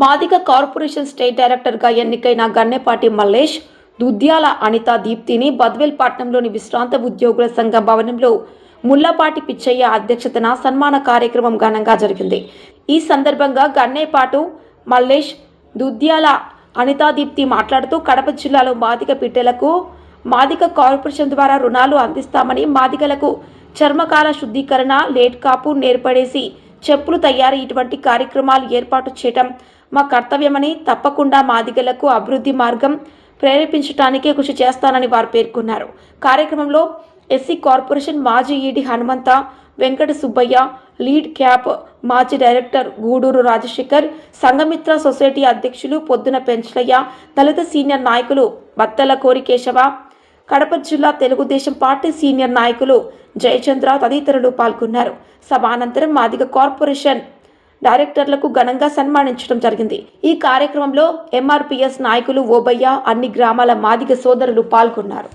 Madiga corporation state డైరెక్టర్గా ఎన్నికైన గన్నెపాటి మల్లేష్, దుద్యాల అనితా దీప్తిని బద్వేల్ పట్టణంలోని విశ్రాంత ఉద్యోగుల సంఘ భవనంలో ముల్లపాటి పిచ్చయ్య అధ్యక్షతన సన్మాన కార్యక్రమం ఘనంగా జరిగింది. ఈ సందర్భంగా గన్నెపాటు మల్లేష్, దుద్యాల అనితా దీప్తి మాట్లాడుతూ కడప జిల్లాలో మాదిగ బిడ్డలకు మాదిగ కార్పొరేషన్ ద్వారా రుణాలు అందిస్తామని, మాదిగలకు చర్మకాల శుద్ధీకరణ, లేట్ కాపు, నేర్పడేసి చెప్పులు తయారీ ఇటువంటి కార్యక్రమాలు ఏర్పాటు చేయడం మా కర్తవ్యమని, తప్పకుండా మాదిగలకు అభివృద్ధి మార్గం ప్రేరేపించడానికే కృషి చేస్తానని వారు పేర్కొన్నారు. కార్యక్రమంలో ఎస్సీ కార్పొరేషన్ మాజీ ED Hanumantha, Venkata Subbaiah, lead cap మాజీ డైరెక్టర్ గూడూరు రాజశేఖర్, సంఘమిత్ర సొసైటీ అధ్యక్షులు పొద్దున పెంచలయ్య, దళిత సీనియర్ నాయకులు బత్తల కోరికేశవ, కడప జిల్లా తెలుగుదేశం పార్టీ సీనియర్ నాయకులు జయచంద్ర తదితరులు పాల్గొన్నారు. సభానంతరం మాదిగ కార్పొరేషన్ డైరెక్టర్లకు ఘనంగా సన్మానించడం జరిగింది. ఈ కార్యక్రమంలో ఎంఆర్పీఎస్ నాయకులు ఓబయ్య, అన్ని గ్రామాల మాదిగ సోదరులు పాల్గొన్నారు.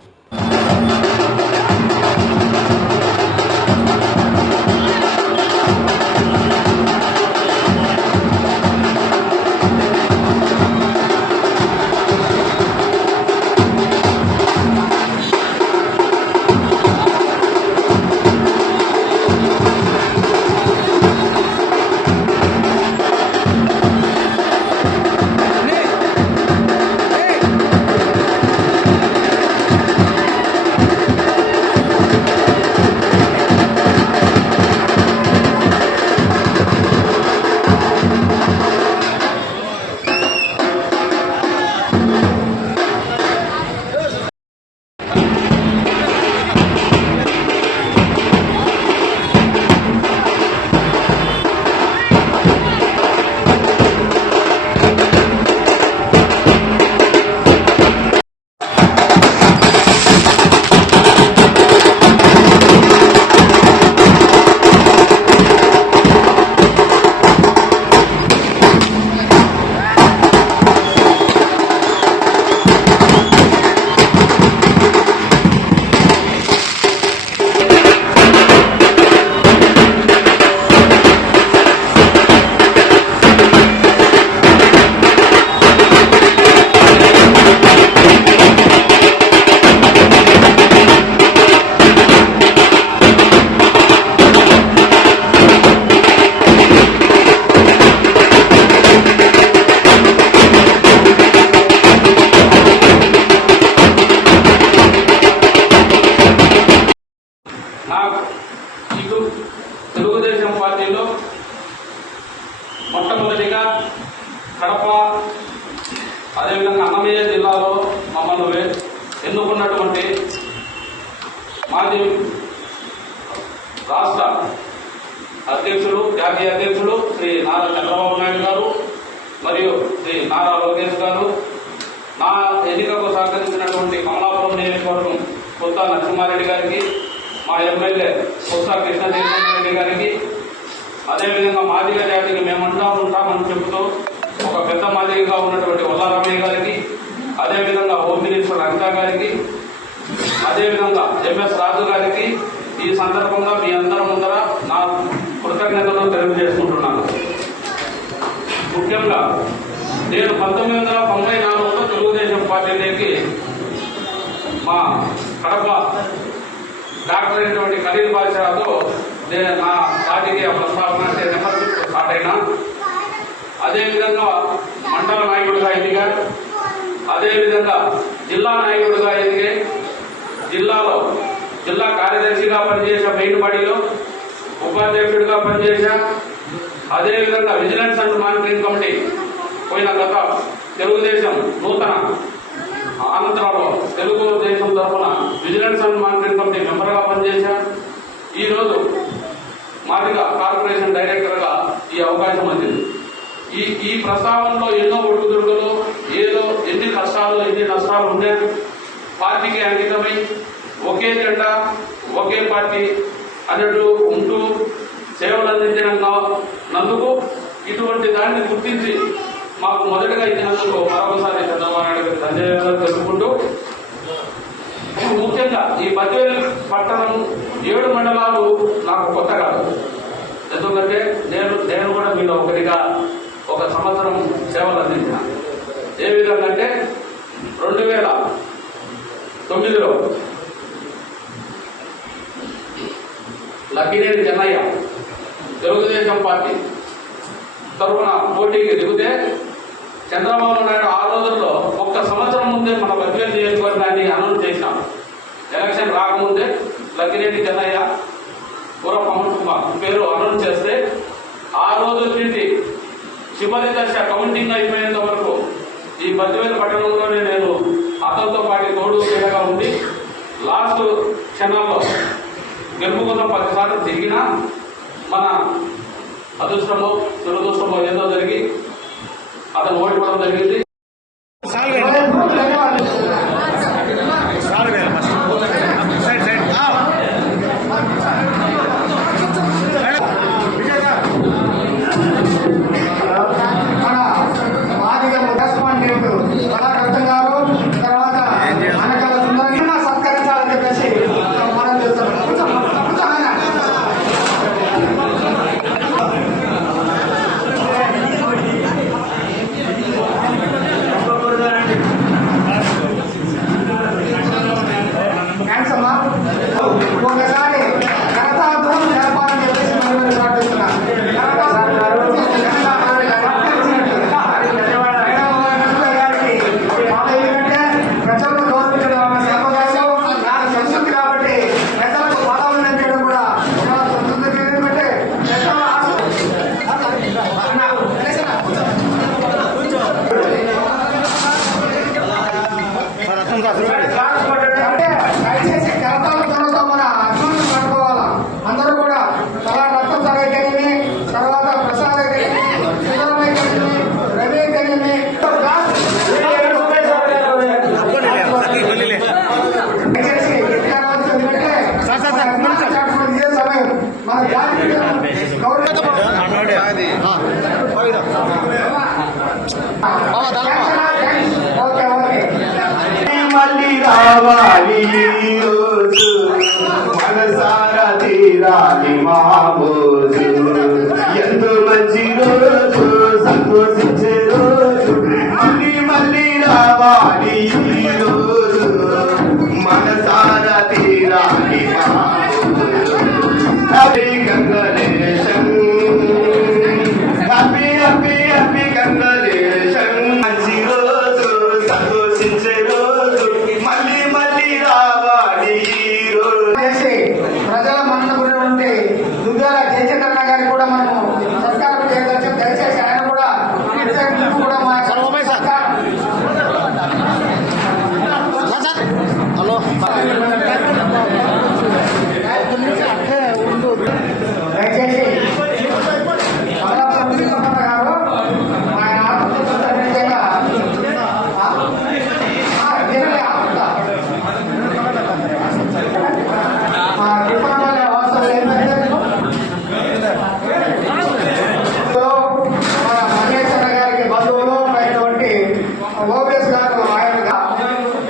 తెలుగుదేశం పార్టీలో మొట్టమొదటిగా కడప, అదేవిధంగా అన్నమయ్య జిల్లాలో మమ్మల్ని ఎన్నుకున్నటువంటి మాజీ రాష్ట్ర అధ్యక్షులు, జాతీయ అధ్యక్షులు శ్రీ నారా చంద్రబాబు నాయుడు గారు మరియు శ్రీ నారా లోకేష్ గారు, నా ఎన్నికకు సహకరించినటువంటి కమలాపురం నియోజకవర్గం కొత్త నరసింహారెడ్డి గారికి, మా ఎమ్మెల్యే కొత్త కృష్ణదేవరెడ్డి గారికి, అదేవిధంగా మాదిగ జాతికి మేమంటా ఉంటామని చెబుతూ ఒక పెద్ద మాదిగగా ఉన్నటువంటి వల్లారమయ్య గారికి, అదేవిధంగా హోమ్ మినిస్టర్ అనితా గారికి, అదేవిధంగా ఎంఎస్ రాజు గారికి ఈ సందర్భంగా మీ అందరి ముందర నా కృతజ్ఞతలు తెలియజేసుకుంటున్నాను. ముఖ్యంగా నేను 1994లో తెలుగుదేశం పార్టీలోకి మా కడప డాక్టర్ అయినటువంటి ఖలీల్ బాద్షాతో నేను నా రాజకీయ ప్రస్తావన మెంబర్షిప్ స్టార్ట్ అయినా. అదేవిధంగా మండల నాయకుడిగా ఎదిగా, అదేవిధంగా జిల్లా నాయకుడిగా ఎదిగే, జిల్లాలో జిల్లా కార్యదర్శిగా పనిచేసా, మెయిన్పాడిలో ఉపాధ్యక్షుడిగా పనిచేశా. అదేవిధంగా విజిలెన్స్ అండ్ మానిటరింగ్ కమిటీ పోయిన గత తెలుగుదేశం నూతన ఆంధ్రలో తెలుగుదేశం తరఫున విజిలెన్స్ అండ్ మానిటరింగ్ కమిటీ మెంబర్గా పనిచేశా. ఈరోజు మాదిగ కార్పొరేషన్ డైరెక్టర్గా ఈ అవకాశం వచ్చింది. ఈ ప్రస్తావనలో ఎన్నో ఒడుగుదొడుగులు, ఏదో ఎన్ని కష్టాలు ఎన్ని నష్టాలు ఉండే పార్టీకి అంకితమై ఒకే జెండా ఒకే పార్టీ అన్నట్టు ఉంటూ సేవలు అందించినందుకు ఇటువంటి దాన్ని గుర్తించి మాకు మొదటగా ఇచ్చినందుకు మరొకసారి చంద్రబాబు నాయుడు గారికి ధన్యవాదాలు తెలుపుకుంటూ, ముఖ్యంగా ఈ బద్వేల్ పట్టణం 7 మండలాలు నాకు కొత్త కాదు. ఎందుకంటే నేను కూడా మీలో ఒకటిగా ఒక సంవత్సరం సేవలు అందించిన. ఏ విధంగా అంటే 2009లో లక్కినేని చెన్నయ్య తెలుగుదేశం పార్టీ తరఫున పోటీకి దిగితే చంద్రబాబు నాయుడు ఆ రోజుల్లో ఒక్క సంవత్సరం ముందే మన బద్వేలు నియోజకవర్గాన్ని అనౌన్స్ చేశాం. ఎలక్షన్ రాకముందే లక్కినేని చెన్నయ్య పూర్వ పవన్ కుమార్ పేరు అనౌన్స్ చేస్తే ఆ రోజు నుండి చివరి దశ కౌంటింగ్ అయిపోయేంత వరకు ఈ బద్వేలు పట్టణంలోనే నేను అతనితో పాటు తోడు తేడాగా ఉండి లాస్ట్ క్షణాల్లో గెలుపు కోసం 10 సార్లు తిరిగినా మన అదృష్టమో దురదృష్టమో ఏదో జరిగి అతను ఓడిపోవడం జరిగింది. అందరూ కూడా చాలా రక్తం తగ్గని తర్వాత ప్రసాద్ రవి సమయం మన జాతి ఓకే ఓకే మళ్ళీ రావాలి రోజు మనసారా తీరాలి మామోజు ఎంతో మంచి రోజు సంతోషించే రోజు మళ్ళీ మళ్ళీ రావాలి రోజు మనసారా తీరాలి మామోజు happy congratulation happy happy happy congratulation మంచి రోజు సంతోషించే రోజు మళ్ళీ మళ్ళీ రావాలి చేసి ప్రజల మన్నన గురించి దుర్గాల జయచంద్రన్న గారికి కూడా మనము సత్కారం చేయవచ్చు. దయచేసి ఆయన కూడా కూడా మా హలో దయచేసి గారు ఆయన మహేశ్వర గారికి బంధువులు అయినటువంటి ఓబీఎస్ గారు ఆయనగా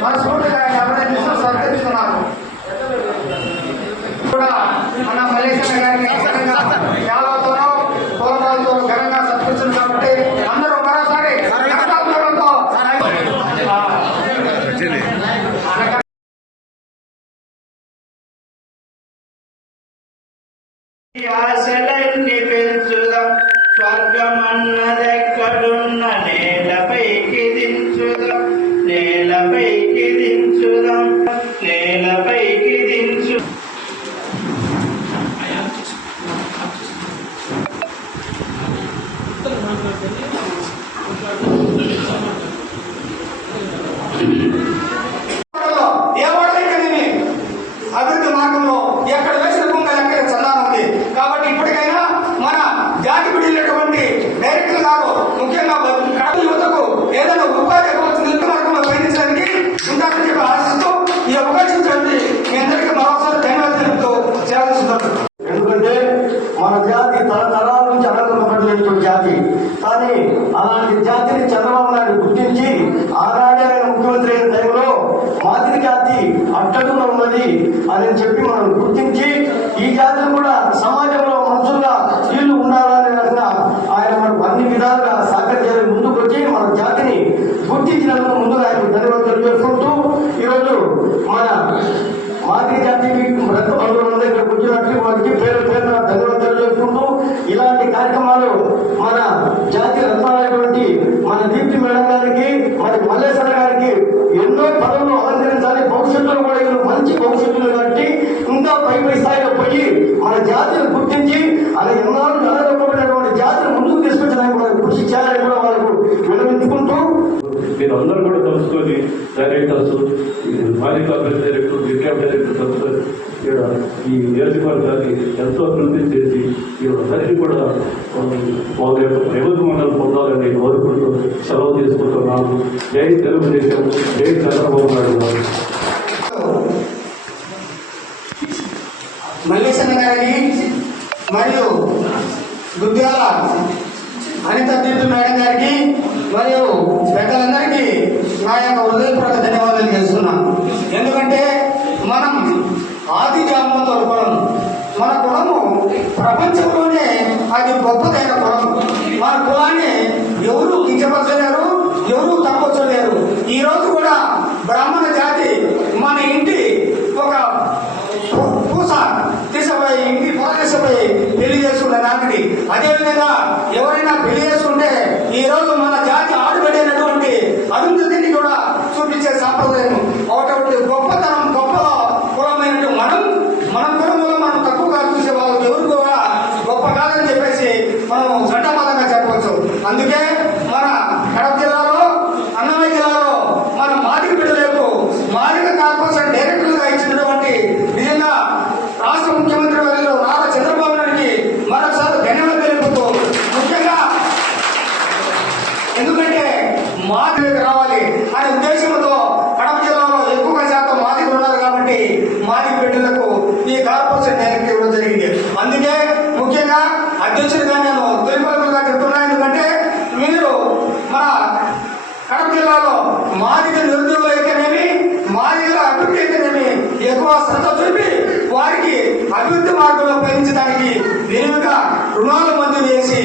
మనస్ఫూర్తిగా ఆయన అభినందిస్తూ సత్కరిస్తున్నారు. కూడా మన మహేశ్వర గారిని యావతోనూ పూలతో ఘనంగా సత్కరిస్తుంది కాబట్టి అందరూ మరోసారి ఆశలన్నీ పెంచుదాం స్వర్గమన్నదెక్కడున్న నేలపైకి దించుదాం నేలపైకి దించుదాం నేలపైకి దించు అభివృద్ధి మార్గంలో ఎక్కడ వేసిన కుంగ ఎక్కడ చందానం ఉంది. కాబట్టి ఇప్పటికైనా మన జాతి బిడ్డలటువంటి డైరెక్టర్ గారు ముఖ్యంగా కడప యువతకు ఏదైనా ఉపాధి మార్గంలో పయనించడానికి ఉంటారని చెప్పి ఆశిస్తూ ఈ అవకాశం ఇచ్చినటువంటి మీ అందరికీ మరోసారి ధన్యవాదాలు తెలుపుతూ సేవలు. ఎందుకంటే మన జాతి తరతరాల నుంచి అనంతపడలేటువంటి జాతి. కానీ అలాంటి జాతిని చంద్రబాబు నాయుడు గుర్తించి ఆనాడే ఆయన ముఖ్యమంత్రి అయిన టైంలో మాదిరి జాతి అట్టడుగున ఉన్నది అని చెప్పి మనం గుర్తించి ఈ జాతిని కూడా సమాజంలో మనుషులుగా వీళ్ళు ఉండాలనే విధంగా ఆయన మనకు అన్ని విధాలుగా మన మాదిరి జాతి రక్త బంధువులందరూ ఇక్కడ కూర్చున్నట్లు వారికి పేరు పేరున ధన్యవాదాలు చేసుకుంటూ ఇలాంటి కార్యక్రమాలు మన జాతీయ రత్నాలైనటువంటి మన దీప్తి మేడం గారికి మరి మల్లేశ్వర గారికి ఎన్నో పదవులు అలంకరించాలి. భవిష్యత్తులో కూడా వీళ్ళు మంచి భవిష్యత్తులు కాబట్టి ఇంకా పై స్థాయిలో పోయి మన జాతిని గుర్తించి అలా ఎన్నాళ్ళు నిలదొక్కబడినటువంటి జాతిని ముందుకు తీసుకొచ్చడానికి కూడా కృషి చేయాలని కూడా వాళ్ళకు విన్నవించుకుంటూ మీరు అందరూ కూడా కలుసుకొని డైరెక్టర్స్ మాలిక డైరెక్టర్ విక్రమ్ డైరెక్టర్ కలుసుకొని ఇక్కడ ఈ నియోజకవర్గాన్ని ఎంతో అభివృద్ధి చేసి అందరికీ కూడా వాళ్ళ యొక్క ప్రయోజనాలు పొందాలని కోరుకుంటూ సెలవు తీసుకుంటున్నాను. జై తెలుగుదేశం, జై చంద్రబాబు నాయుడు గారు. మల్లేశన్న గారికి మరియు దుద్యాల అనిత దీప్తి మేడం గారికి మరియు పెద్దలందరికీ నా యొక్క హృదయపూర్వక ధన్యవాదాలు తెలుస్తున్నాను. ఎందుకంటే మనం ఆది జామంతో కులం, మన కులము ప్రపంచంలోనే అది గొప్పదైన కులం. మన కులాన్ని ఎవరు కించపరచలేరు, ఎవరు తప్పొచ్చలేరు. ఈ రోజు కూడా బ్రాహ్మణ జాతి మన ఇంటి ఒక పూస తీసపోయి ఇంటి పొల తీసపోయి పెళ్లి చేసుకునే నాటికి, అదేవిధంగా ఎవరైనా పెళ్లి చేసుకుంటే ఈ రోజు మన జాతి ఆడుబడైనటువంటి అరుంధతిని కూడా చూపించే సాంప్రదాయం ఒకటి గొప్పతనం, గొప్ప కులమైనట్టు మన కులంలో మనం తక్కువగా చూసే వాళ్ళు ఎవరు కూడా గొప్ప కాదని చెప్పేసి మనం ఘంటాపదంగా చెప్పవచ్చు. అందుకే మన కడప జిల్లాలో, అన్నమయ్య జిల్లాలో మన మాదిక బిడ్డలకు మాదిక కార్పొరేషన్ డైరెక్టర్గా ఇచ్చినటువంటి నిజంగా రాష్ట్ర ముఖ్యమంత్రి వర్యులు నారా చంద్రబాబు నాయుడికి మరొకసారి ధన్యవాదాలు తెలుపుతూ, ముఖ్యంగా ఎందుకంటే మాదిక రావాలి అనే ఉద్దేశంతో కడప జిల్లాలో ఎక్కువ శాతం మాదికలు ఉన్నారు కాబట్టి మాదిక బిడ్డలకు ఈ కార్పొరేషన్ డైరెక్టర్ ఇవ్వడం జరిగింది. అందుకే ముఖ్యంగా అధ్యక్షుడిగా నేను తొలిపలుగా చెప్తున్నా. ఎందుకంటే మీరు మన కడప జిల్లాలో మాదిక నిరుద్యోగులు అయితేనేమి, మాదిగల అభివృద్ధి అయితేనేమి ఎక్కువ శ్రద్ధ చూపి వారికి అభివృద్ధి మార్గంలో పయనించడానికి విరివిగా రుణాలు మంజూరు చేసి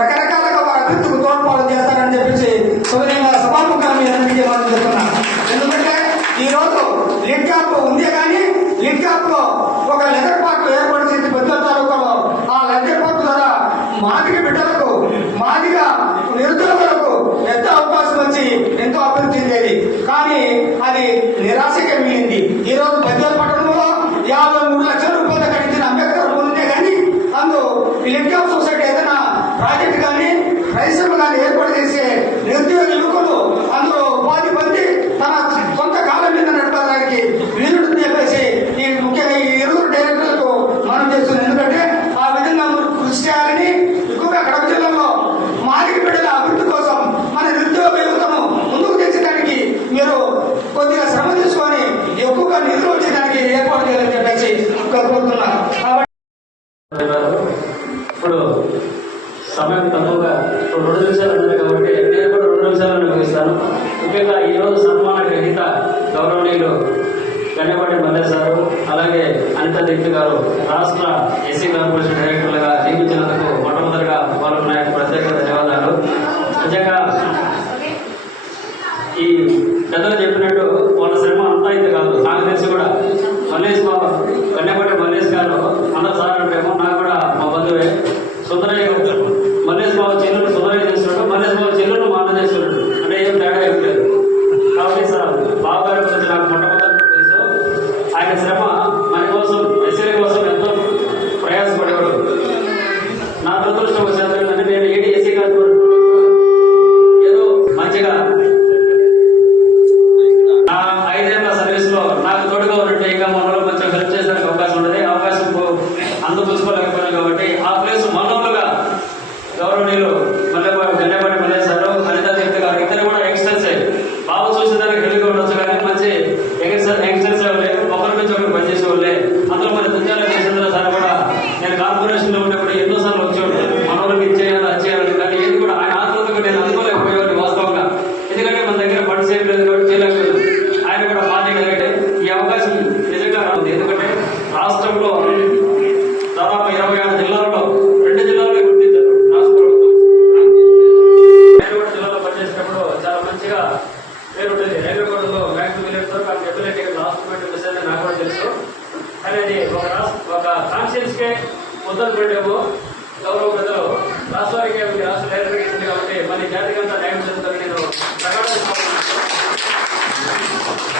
రకరకాలుగా వారి అభివృద్ధికి తోడ్పాటు చేస్తారని చెప్పేసి సౌకర్యంగా సభాముఖంగా మీ అందరికీ మనం చెప్తున్నాను. ఎందుకంటే ఈ రోజు లిడ్ క్యాప్ ఉంది, కానీ లిడ్ క్యాప్ లో ఒక లెదర్ పార్క్ ఏర్పాటు చేసి పెద్ద తాలూకాలో ఆ లెదర్ పార్క్ ద్వారా మాదిగ బిడ్డలకు, మాదిగ నిరుద్యోగులకు పెద్ద అవకాశం వచ్చి ఎంతో అభివృద్ధి చెందేది. కానీ అది నిరాశగా మిగిలింది. ఈ రోజు పెద్దల పట్టణంలో 53 లక్షల రూపాయలు కట్టించిన అంబేద్కర్ ఉంటే కానీ అందులో లిడ్ క్యాప్ సొసైటీ ఏదైనా ప్రాజెక్ట్ కానీ పరిశ్రమ కానీ ఏర్పాటు చేసే నిరుద్యోగ యువకులు అందులో ఉపాధి పొంది తన సొంత కాలం మీద నడపడానికి వీలుంటుంది చెప్పేసి ఈ ముఖ్యంగా ఈ ఇరువురు డైరెక్టర్లకు మనం చేస్తున్నాం. ఎందుకంటే ఆ విధంగా మనం కృషి చేయాలని, ఎక్కువగా కడప జిల్లాలో మాదిక బిడ్డల అభివృద్ధి కోసం మన నిరుద్యోగ యువతను ముందుకు తెచ్చడానికి మీరు కొద్దిగా శ్రమ తీసుకొని ఎక్కువగా నిధులు వచ్చేదానికి ఏర్పాటు చేయాలని చెప్పేసి కోరుతున్నారు. కాబట్టి ఇప్పుడు సమయం తక్కువగా 2 నిమిషాలు ఉన్నది కాబట్టి నేను కూడా 2 నిమిషాలను ముగిస్తాను. ముఖ్యంగా ఈరోజు సన్మాన గ్రహీత గౌరవనీయులు గన్నెపాటి మల్లేశ్ గారు, అలాగే అనిత దీప్తి గారు రాష్ట్ర ఎస్సీ కార్పొరేషన్ డైరెక్టర్లుగా నియమించినందుకు మొట్టమొదటిగా వాళ్ళకు నా యొక్క ప్రత్యేక ధన్యవాదాలు. నిజంగా ఈ పెద్దలు చెప్పినట్టు వాళ్ళ శ్రమ అంతా ఇది కాదు. నాకు తెలిసి కూడా మల్లేశ్ బాబు, గన్నెపాటి మల్లేశ్ గారు అందరూ సార్ అంటేమో నాకు కూడా మా బంధువే. సుందరయ్య మల్లేశ్ బాబు చెల్లుడు సుందరయ్య చేస్తున్నాడు, మల్లేశ్ బాబు చెల్లుడు మా అన్న చేస్తున్నాడు, అంటే ఏం తేడా ఏం లేదు. కాబట్టి సార్ బాబు గారి గురించి నాకు మొట్టమొదటి తెలుసు. ఆయన శ్రమ మన కోసం, ఎస్సీల కోసం ఎంతో ప్రయాసపడేవాడు. నా దురదృష్టవశాత్తు ఏంటంటే నేను ఏసీ కార్పొరేషన్ ఏదో మంచిగా మరి జాతికి అంతా న్యాయం జరుగుతుందని నేను ప్రకటిస్తున్నాను.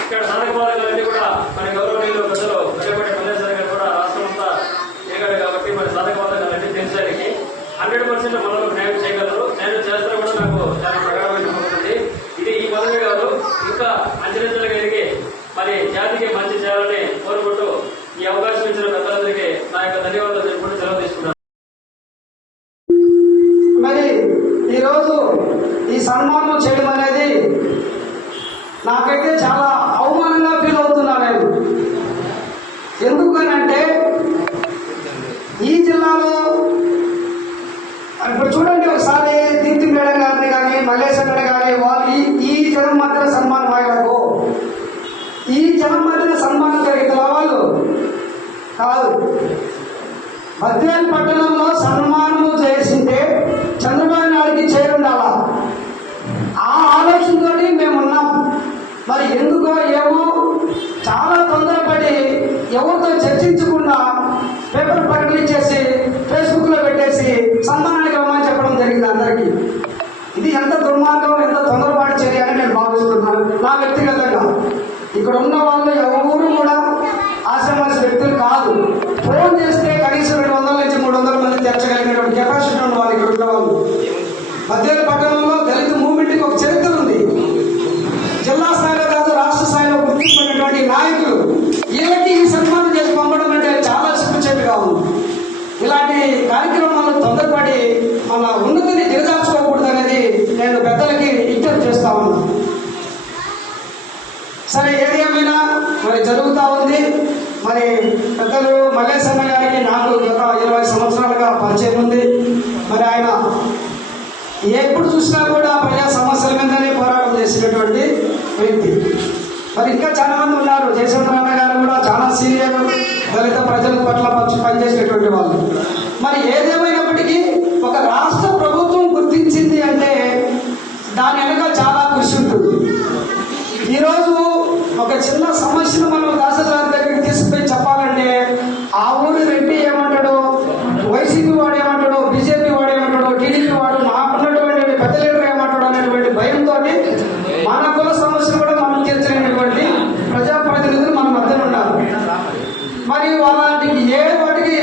ఇక్కడ సాధకబాధకాలన్నీ కూడా మరి గౌరవనీయులు ప్రజలు వెల్లబడి మల్లేశ్వర గారు కూడా రాష్ట్రం అంతా ఏగాడు కాబట్టి మరి సాధకబాధకాలన్నీ తెలిసరికి 100% మనలో న్యాయం చేయగలరు. నేను చేస్తున్నా కూడా నాకు చాలా ప్రగాఢమైన ఉంటుంది. ఇది ఈ పదవి కాదు, ఇంకా అంచెలంచెలుగా ఎదిగి మరి జాతికి మంచి చేయాలని కోరుకుంటూ ఈ అవకాశం ఇచ్చిన పెద్దలందరికీ నా యొక్క ధన్యవాదాలు తెలుపుకుంటూ సెలవు తీసుకున్నాను. మరి ఈరోజు ఈ సన్మానం చేయడం అనేది నాకైతే చాలా అవమానంగా ఫీల్ అవుతున్నా నేను. ఎందుకనంటే ఈ జిల్లాలో ఇప్పుడు చూడండి, ఒకసారి దీప్తి మేడం గారిని కానీ మల్లేశ్వర కానీ వాళ్ళు ఈ జనం మధ్యన సన్మానం ఆగలకు, ఈ జనం మధ్యన సన్మానం జరిగిన వాళ్ళు కాదు. బద్వేల్ పట్టణంలో సన్మానము చేసింటే చంద్రబాబు నాయుడికి చేరుండాలా, ఆ ఆలోచనతో మేమున్నాం. మరి ఎందుకో ఏమో చాలా తొందరపడి ఎవరితో చర్చించకుండా పేపర్ ప్రకటించేసి ఫేస్బుక్ లో పెట్టేసి సన్మానానికి రమ్మని చెప్పడం జరిగింది అందరికీ. ఇది ఎంత దుర్మార్గం, ఎంత తొందరపాటు చర్య అని నేను భావిస్తున్నాను నా వ్యక్తిగతంగా. ఇక్కడ ఉన్న వాళ్ళు ఎవరు కూడా ఆశామాసి వ్యక్తులు కాదు. ఫోన్ చేస్తే కనీసం 200 నుంచి 300 మంది తెరచగలిగినటువంటి కెపాసిటీ ఉన్న వాళ్ళు ఇక్కడ ఉన్న వాళ్ళు. బద్వేల్ పట్టణంలో దళిత మూవ్మెంట్కి ఒక చరిత్ర ఉంది. జిల్లా స్థాయిలో కాదు, రాష్ట్ర స్థాయిలో గుర్తించినటువంటి నాయకులు వీళ్ళకి ఈ సన్మానం చేసి పంపడం అంటే చాలా సిగ్గుచేటుగా ఉంది. ఇలాంటి కార్యక్రమాలు తొందరపడి మన ఉన్నతిని దిగజార్చుకోకూడదు అనేది నేను పెద్దలకి విజ్ఞప్తి చేస్తా ఉన్నాను. సరే, ఏది ఏమైనా మరి జరుగుతూ ఉంది. మరి పెద్దలు మల్లేశన్న గారికి నాకు గత 20 సంవత్సరాలుగా పరిచయం ఉంది. మరి ఆయన ఎప్పుడు చూసినా కూడా ప్రజా సమస్యల మీదనే పోరాటం చేసినటువంటి వ్యక్తి. మరి ఇంకా చాలా మంది ఉన్నారు. జయచంద్రరావు గారు కూడా చాలా సీనియర్ దళిత ప్రజల పట్ల పనిచేసినటువంటి వాళ్ళు. మరి ఏదేమైనప్పటికీ ఒక రాష్ట్ర ప్రభుత్వం గుర్తించింది అంటే దాని వెనక చాలా కృషి ఉంటుంది. ఈరోజు ఒక చిన్న సమస్యను మనం తహసీల్దార్ దగ్గరికి తీసుకుపోయి చెప్పాలంటే ఆ ఊరి రెడ్డి ఏమంటాడో, వైసీపీ వాడు ఏమంటాడో, బీజేపీ వాడు ఏమంటాడో, టీడీపీ వాడు, నాకున్నటువంటి పెద్ద లీడర్ ఏమంటాడో అనేటువంటి భయంతో మన కుల సమస్యను కూడా మనం తీర్చలేనటువంటి ప్రజాప్రతినిధులు మన మధ్యన ఉన్నారు. మరి వాళ్ళకి ఏ వాటికి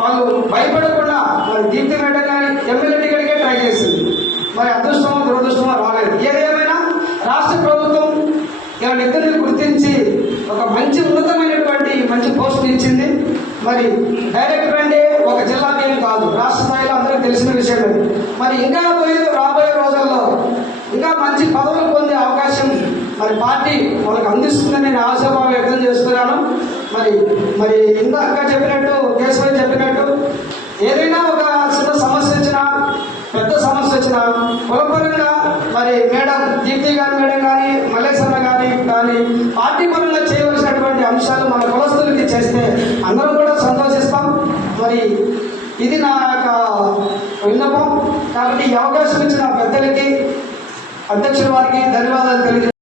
వాళ్ళు భయపడకుండా మరి దీప్తి మేడం కానీ ఎమ్మెల్యే టికెట్కే ట్రై చేసింది. మరి అదృష్టమో దురదృష్టమో రాలేదు. ఏదేమైనా రాష్ట్ర ప్రభుత్వం వీళ్ళిద్దరిని గుర్తించి ఒక మంచి ఉన్నతమైనటువంటి మంచి పోస్ట్ ఇచ్చింది. మరి డైరెక్టర్ అంటే ఒక జిల్లా ఏం కాదు, రాష్ట్ర స్థాయిలో అందరికీ తెలిసిన విషయమే. మరి ఇంకా రాబోయే రోజుల్లో ఇంకా మంచి పదవులు పొందే అవకాశం మరి పార్టీ వాళ్ళకి అందిస్తుందని నేను ఆశాభావం వ్యక్తం చేస్తున్నాను. మరి ఇందాక చెప్పినట్టు, కేశవ చెప్పినట్టు ఏదైనా ఒక చిన్న సమస్య వచ్చినా, పెద్ద సమస్య వచ్చినా కులపరంగా మరి మేడం దీప్తి గారి మేడం కానీ మల్లేశన్న కానీ పార్టీ పరంగా చేయవలసినటువంటి అంశాలు మన కులస్తులకి చేస్తే అందరం కూడా సంతోషిస్తాం. మరి ఇది నా యొక్క విన్నపం. కాబట్టి ఈ అవకాశం ఇచ్చిన పెద్దలకి, అధ్యక్షుల వారికి ధన్యవాదాలు తెలియజేస్తాను.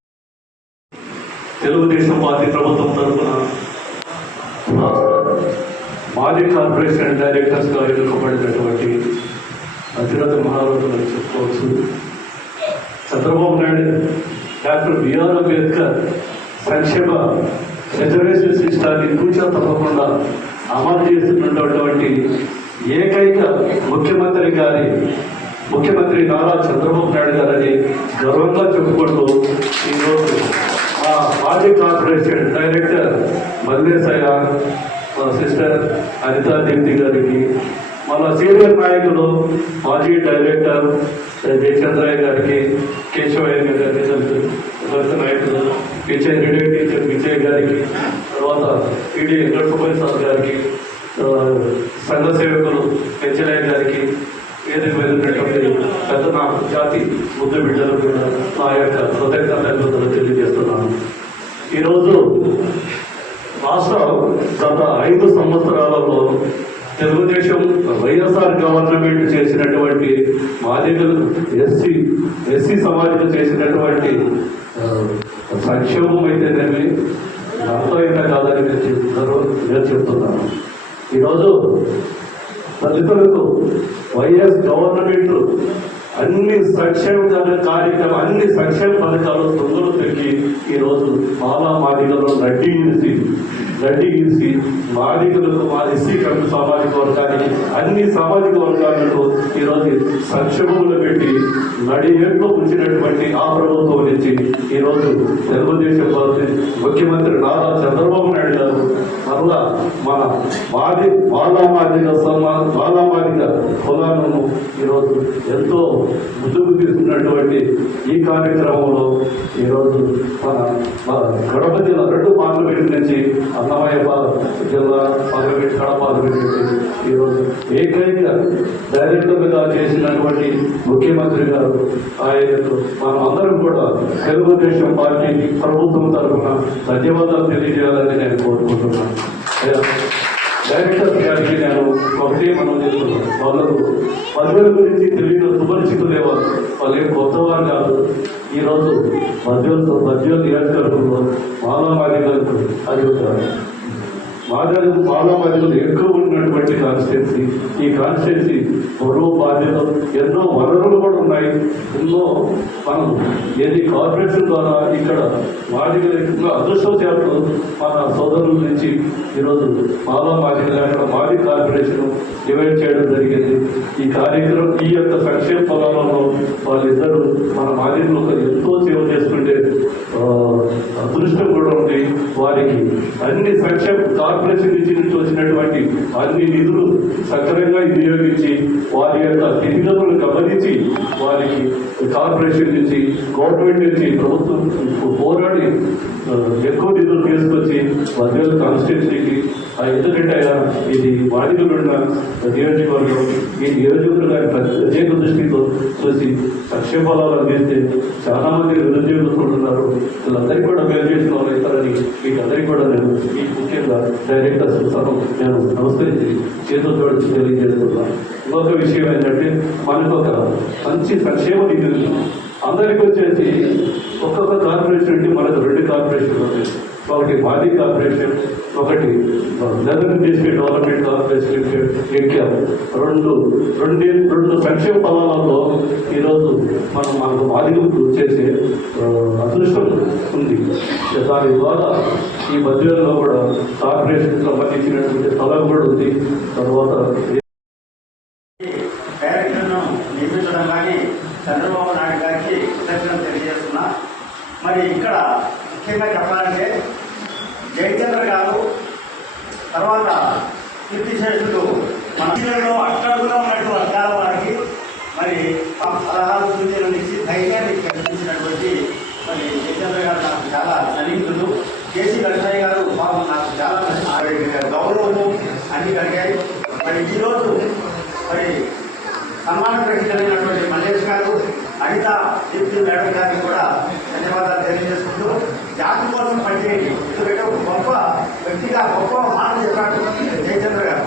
తెలుగుదేశం పార్టీ ప్రభుత్వం తరఫున మాజీ కార్పొరేషన్ డైరెక్టర్స్గా ఎన్నుకోబడినటువంటి అతిరథ మహారథులు చెప్పుకోవచ్చు. చంద్రబాబు నాయుడు, డాక్టర్ బిఆర్ అంబేద్కర్ సంక్షేమ రిజర్వేషన్ సిస్టాన్ని తూచా తప్పకుండా అమలు చేస్తున్నటువంటి ఏకైక ముఖ్యమంత్రి నారా చంద్రబాబు నాయుడు గారని గర్వంగా చెప్పుకుంటూ ఈరోజు ఆ మాజీ corporation director Malleshaiah, sister Anitha Deepthi గారికి, మన సీనియర్ నాయకులు మాజీ డైరెక్టర్ జయచంద్రయ్య గారికి, కేశవయ్య గారికి, దళిత నాయకులు రిటైర్డ్ టీచర్ విజయ్ గారికి, తర్వాత పీడీ వెంకటసుబ్బయ్య సార్ గారికి, సంఘ సేవకులు పెంచలయ్య గారికి, వేదిక మీద ఉన్నటువంటి పెద్ద నా జాతి ముద్దు బిడ్డలు కూడా నా యొక్క కృతజ్ఞతలు తెలియజేస్తున్నాను. ఈరోజు రాష్ట్రం గత 5 సంవత్సరాలలో తెలుగుదేశం వైఎస్ఆర్ గవర్నమెంట్ చేసినటువంటి బాధితులు ఎస్సీ సమాజం చేసినటువంటి సంక్షేమం అయితేనేమి అర్థమైనా కాదని నేను చెప్తున్నాను. ఈరోజు దళితులకు వైఎస్ గవర్నమెంట్ అన్ని సంక్షేమ కార్యక్రమం, అన్ని సంక్షేమ పథకాలు తొందరలు పెట్టి ఈరోజు మాదిగలో నడ్డి గీసి మాదిగలకు మా ఎస్సీ కమిటీ సామాజిక వర్గానికి అన్ని సామాజిక వర్గాలకు ఈరోజు సంక్షేమంలో పెట్టి నడి ఏట్లో ఉంచినటువంటి ఆ ప్రభుత్వం నుంచి ఈరోజు తెలుగుదేశం పార్టీ ముఖ్యమంత్రి నారా చంద్రబాబు నాయుడు గారు మరలా మన మాదిగ కులాలను ఈరోజు ఎంతో ముందుకు తీసుకున్నటువంటి ఈ కార్యక్రమంలో ఈరోజు మన కడప జిల్లా 2 పార్లమెంట్ నుంచి అన్నమయ్య జిల్లా పార్లమెంట్, కడప పార్లమెంట్ నుంచి ఈరోజు ఏకైక డైరెక్టర్గా చేసినటువంటి ముఖ్యమంత్రి గారు ఆయనకు మనం అందరం కూడా తెలుగుదేశం పార్టీ ప్రభుత్వం తరఫున ధన్యవాదాలు తెలియజేయాలని నేను కోరుకుంటున్నాను. డైరెక్టర్ గారికి నేను ఒకటే మనం చేస్తున్నాను, వాళ్ళకు పదవుల గురించి తెలియని సుపరిచితులే వాళ్ళు ఏం కొత్తవారు కాదు. ఈరోజు మధ్య నియోజకవర్గంలో మాదిగలకు అది ఒక మాదిగలు ఎక్కువ ఉన్నటువంటి కాన్స్టిట్యున్సీ. ఈ కాన్స్టిట్యున్సీ బరువు బాధ్యతలు ఎన్నో వనరులు కూడా ఉన్నాయి. ఎన్నో మనం ఏది కార్పొరేషన్ ద్వారా ఇక్కడ మాదిగలు అదృష్టవశాత్తు మన సోదరుల నుంచి ఈరోజు మాదిగలు అక్కడ మాది కార్పొరేషన్ డివైడ్ చేయడం జరిగింది. ఈ కార్యక్రమం ఈ యొక్క సంక్షేమ పొలాలలో వాళ్ళిద్దరూ మన మాదిగలు ఎంతో సేవ చేసుకుంటే అదృష్టం కూడా ఉంది. వారికి అన్ని సంక్షేమ కార్పొరేషన్ నుంచి వచ్చినటువంటి అన్ని నిధులు సక్రమంగా వినియోగించి వారి యొక్క స్థితిగతులను గమనించి వారికి కార్పొరేషన్ నుంచి, గవర్నమెంట్ నుంచి ప్రభుత్వం పోరాడి ఎక్కువ నిధులు తీసుకొచ్చి మధ్య కాన్స్టిట్యున్సీకి ఎందుకంటే ఇది మాదిగలున్న నియోజకవర్గం, ఈ నియోజకవర్గాన్ని ప్రత్యేక దృష్టితో చూసి సంక్షేమాలు అందిస్తే చాలా మంది నిరుద్యోగులుకుంటున్నారు. వీళ్ళందరికీ కూడా మేలు చేసిన వాళ్ళు అవుతారని వీళ్ళందరికీ కూడా నేను ఈ ముఖ్యంగా డైరెక్టర్స్ నేను నమస్కరించి చేతులతో తెలియజేస్తున్నాను. ఇంకొక విషయం ఏంటంటే మనకు ఒక మంచి సంక్షేమ నిధులు అందరికీ వచ్చేసి ఒక్కొక్క కార్పొరేషన్ అంటే మనకు 2 కార్పొరేషన్లు ఉన్నాయి. ఒకటి మాది కార్పొరేషన్, ఒకటి నగరం డిస్ట్రిక్ట్ డెవలప్మెంట్ కార్పొరేషన్ ఎక్కాము. రెండు సంక్షేమ ఫలాలలో ఈరోజు మనకు మాదిగలకు చేసే అదృష్టం ఉంది. దాని ద్వారా ఈ మధ్యలో కూడా కార్పొరేషన్ సంబంధించినటువంటి స్థలం కూడా ఉంది. తర్వాత డైరెక్టర్ను నియమించడం కానీ చంద్రబాబు నాయుడు గారికి కృతజ్ఞతలు తెలియజేస్తున్నా. మరి ఇక్కడ ముఖ్యంగా చెప్పాలంటే జయచంద్ర గారు, తర్వాత కీర్తిశేషులు మన జిల్లాలో అట్టడుగులో ఉన్నటువంటి వర్గాల వారికి మరి 16 సూచనల నుంచి ధైర్యాన్ని కల్పించినటువంటి మరి జయచంద్ర గారు నాకు చాలా సన్నిహితులు. కేసీ లక్ష్మయ్య గారు పాపం నాకు చాలా గౌరవము అన్ని కలిగాయి. మరి ఈరోజు మరి సన్మాన గ్రహీతమైనటువంటి మల్లేష్ గారు, అనిత దీప్తి మేడం గారికి కూడా ధన్యవాదాలు తెలియజేసుకుంటూ జాతి కోసం పనిచేయండి. ఎందుకంటే ఒక గొప్ప వ్యక్తిగా గొప్ప మాట చెప్పాడు జయచంద్ర గారు.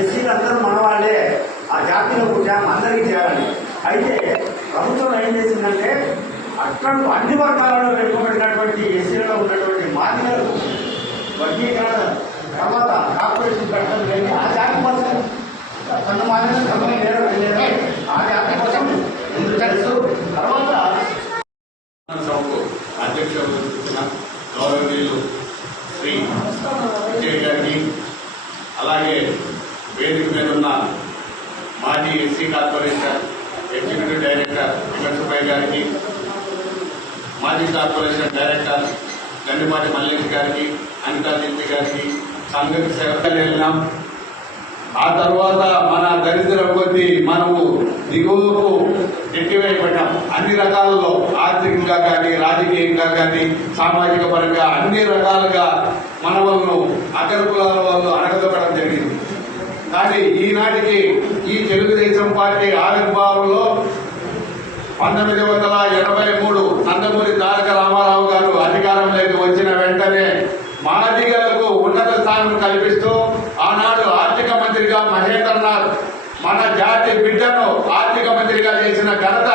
ఎస్సీలు అందరూ మన వాళ్ళే, ఆ జాతిలో పుట్టాము, అందరికీ చేయాలని. అయితే ప్రభుత్వం ఏం చేసిందంటే అక్కడ అన్ని వర్గాలలో వెనుకబడినటువంటి ఎస్సీలలో ఉన్నటువంటి మాదిగలకు వర్గీకరణ తర్వాత కార్పొరేషన్ పెట్టడం లేదు. ఆ జాతి కోసం తన మాదిగలు ఆ జాతి కోసం చేస్తూ తర్వాత అధ్యక్షులు గౌరవనీయులు శ్రీ విజయ్ గారికి, అలాగే వేదిక మీద ఉన్న మాజీ SC corporation executive director Venkatasubbaiah గారికి, మాజీ కార్పొరేషన్ డైరెక్టర్ గండిపాటి మల్లేష్ గారికి, అనితా దీప్తి గారికి, సంఘ సేవలు వెళ్ళినాం. ఆ తర్వాత మన దరిద్రం కొద్దీ మనము దిగువకు నెట్టివేయబడ్డాం. అన్ని రకాలలో ఆర్థికంగా కానీ, రాజకీయంగా కానీ, సామాజిక పరంగా అన్ని రకాలుగా మనలను అగ్రకులాల వాళ్ళు అణగదొక్కడం జరిగింది. కానీ ఈనాటికి ఈ తెలుగుదేశం పార్టీ ఆవిర్భావంలో 1983 నందమూరి తారక రామారావు గారు అధికారంలోకి వచ్చిన వెంటనే మాదిగలకు ఉన్నత స్థానం కల్పిస్తూ ఆనాడు ఆర్థిక మంత్రిగా మహేంద్రనాథ్ మన జాతి బిడ్డను ఆర్థిక మంత్రిగా చేసిన ఘనత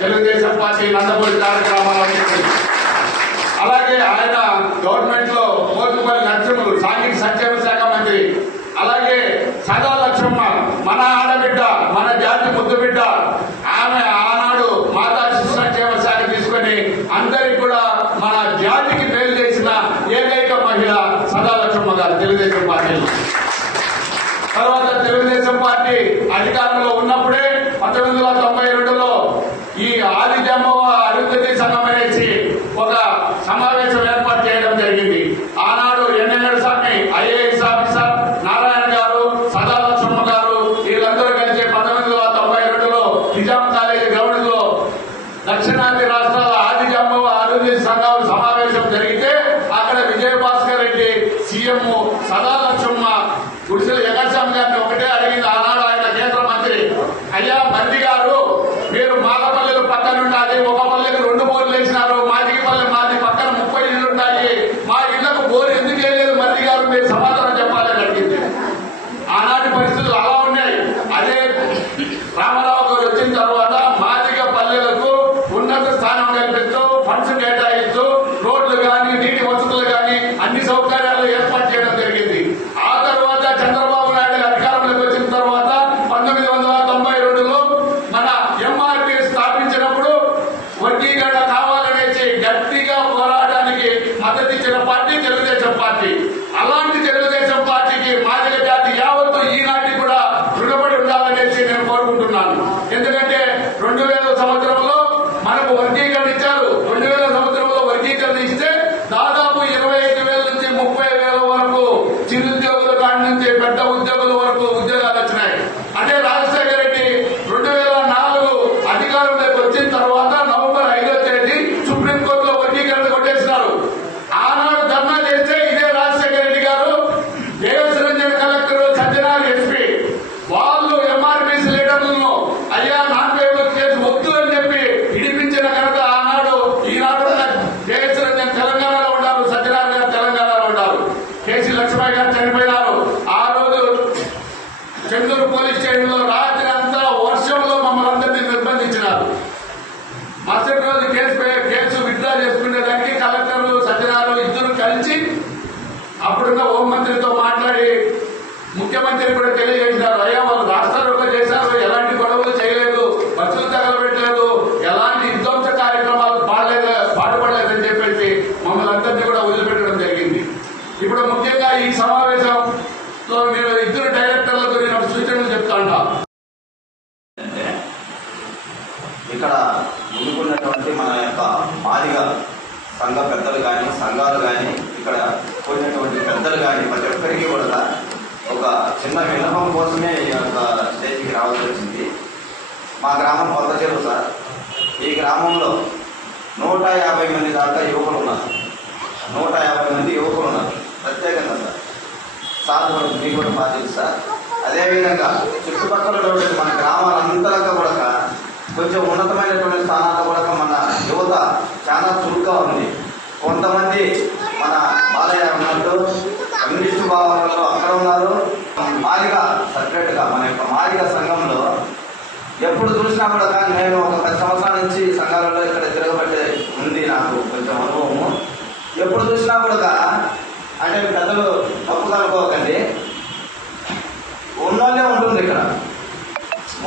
తెలుగుదేశం పార్టీ నందమూరి తారక రామారావు చేసింది. అలాగే ఆయన గవర్నమెంట్ లో మోతుపల్లి నరసింహులు సాంఘిక సంక్షేమ శాఖ మంత్రి, అలాగే సదా లక్ష్మమ్మ మన ఆడబిడ్డ, మన జాతి ముద్దు బిడ్డ, దక్షిణాది రాష్ట్రాల ఆది జాంబవ అభివృద్ధి సంఘాల సమావేశం జరిగితే అక్కడ విజయభాస్కర్ రెడ్డి సీఎం సదా లక్ష్మమ్మ గుడిసెల జగన్స్వామి గారిని ఒకటే అడిగింది. ఆనాడు ఆయన కేంద్ర మంత్రి, అయ్యా మంత్రి గారు మీరు మాలపల్లెలు పక్కన ఉండాలి, ఒక పల్లెకు 2 బోర్లు వేసినారు, మాదిగిపల్లె మాది పక్కన 30 ఇళ్ళు ఉంటాయి, మా ఇళ్లకు బోరు ఎందుకు వేయలేదు మంత్రి గారు, మీరు సమాధానం చెప్పాలని అడిగింది. ఆనాటి పరిస్థితులు అలా ఉన్నాయి. అదే రామారావు గారు వచ్చిన తర్వాత మాదిగ పల్లెలకు ఉన్నత స్థానం కల్పిస్తూ ఫండ్స్ కేటాయిస్తూ రోడ్లు కానీ నీటి వసతులు కానీ అన్ని సౌకర్యాలు ఏర్పాటు చేయడం జరిగింది. ఆ తర్వాత చంద్రబాబు నాయుడు అధికారంలోకి వచ్చిన తర్వాత 1992లో మన ఎంఆర్పీ స్థాపించినప్పుడు వర్గీకరణ కావాలనేసి గట్టిగా పోరాటానికి మద్దతు ఇచ్చిన పార్టీ తెలుగుదేశం పార్టీ. అలాంటి తెలుగుదేశం పార్టీకి మాదిగ జాతి యావత్తు ఈనాటి కూడా రుణపడి ఉండాలనేసి నేను కోరుకుంటున్నాను. ఎందుకంటే 2000 సంవత్సరంలో మనకు వర్గీకరణ ఇచ్చారు. 2000 సంవత్సరంలో వర్గీకరణ ఇస్తే దాదాపు 25,000 నుంచి 30,000 వరకు చిరుద్యోగుల కాడి నుంచి పెద్ద ఉద్యోగుల వరకు ఉద్యోగాలు వచ్చినాయి. అంటే రాజశేఖర రెడ్డి 2004 అధికారంలోకి వచ్చిన తర్వాత నవంబర్ 5వ తేదీ సుప్రీంకోర్టులో వర్గీకరణ కొట్టేసినారు. ఆనాడు ధర్నా చేస్తే ఇదే రాజశేఖర రెడ్డి గారు, దేవేశ్వర రంజన్ కలెక్టర్, సజ్జనార్ ఎస్పీ వాళ్ళు ఎంఆర్పీసీ లీడర్లను అయ్యా నాన్ పేపర్ కేసు వద్దు అని చెప్పి ఇడిపించిన కనుక ఆనాడు ఈనాడు దేవేశ్వర రంజన్ తెలంగాణలో ఉన్నారు, సజ్జనార్ గారు తెలంగాణలో ఉన్నారు, కేసీ లక్ష్మయ్య గారు చనిపోయినారు. ఆ రోజు చెందూరు పోలీస్ స్టేషన్ లో రాత్రి అంతా వర్షంలో మమ్మల్ని అందరినీ నిర్బంధించినారు. మరుసటి రోజు కేసు విత్డ్రా చేసుకునేదానికి కలెక్టర్లు సజ్జనారు ఇద్దరు కలిసి అప్పుడున్న హోంమంత్రితో మాట్లాడి ముఖ్యమంత్రి కూడా తెలియజేసినారు, అయ్యా వాళ్ళు రాష్ట్రాలు చేశారు, ఎలాంటి గొడవలు చేయలేదు, బస్సులు తగలబెట్టలేదు, ఎలాంటి విధ్వంస కార్యక్రమాలు పాటుపడలేదని చెప్పేసి మమ్మల్ని అందరినీ కూడా వదిలిపెట్టడం జరిగింది. ఇప్పుడు ముఖ్యంగా ఈ సమావేశంలో నేను ఇద్దరు డైరెక్టర్ల గురించి సూచనలు చెప్తాను. ఇక్కడ ముందుకున్నటువంటి మన యొక్క మాదిగ సంఘ పెద్దలు కానీ సంఘాలు కానీ ఇక్కడ పోయినటువంటి పెద్దలు కానీ ప్రతి ఒక్కరికి కూడా ఒక చిన్న విన్నపం కోసమే ఈ యొక్క స్టేజ్కి రావాల్సి వచ్చింది. మా గ్రామం కొత్త చెరువు సార్. ఈ గ్రామంలో 150 మంది దాకా యువకులు ఉన్నారు. 150 మంది యువకులు ఉన్నారు ప్రత్యేకంగా సార్ మీకు కూడా బాగా తెలుసు సార్. అదేవిధంగా చుట్టుపక్కల మన గ్రామాలంతగా కూడా కొంచెం ఉన్నతమైనటువంటి స్థానాల్లో కూడా మన యువత చాలా చురుగ్గా ఉంది. కొంతమంది మన బాలయ్య ఉన్నట్టు కమ్యూనిస్టు భావనలో అక్కడ ఉన్నారు. మాదిగ సపరేట్గా మన యొక్క మాదిగ సంఘంలో ఎప్పుడు చూసినా కూడా కానీ నేను ఒక 10 సంవత్సరాల నుంచి సంఘాలలో ఇక్కడ తిరగబట్టే ఉంది, నాకు కొంచెం అనుభవము. ఎప్పుడు చూసినా కూడా అంటే పెద్దలు తప్పుగా అనుకోకండి, ఉన్నోళ్ళే ఉంటుంది ఇక్కడ,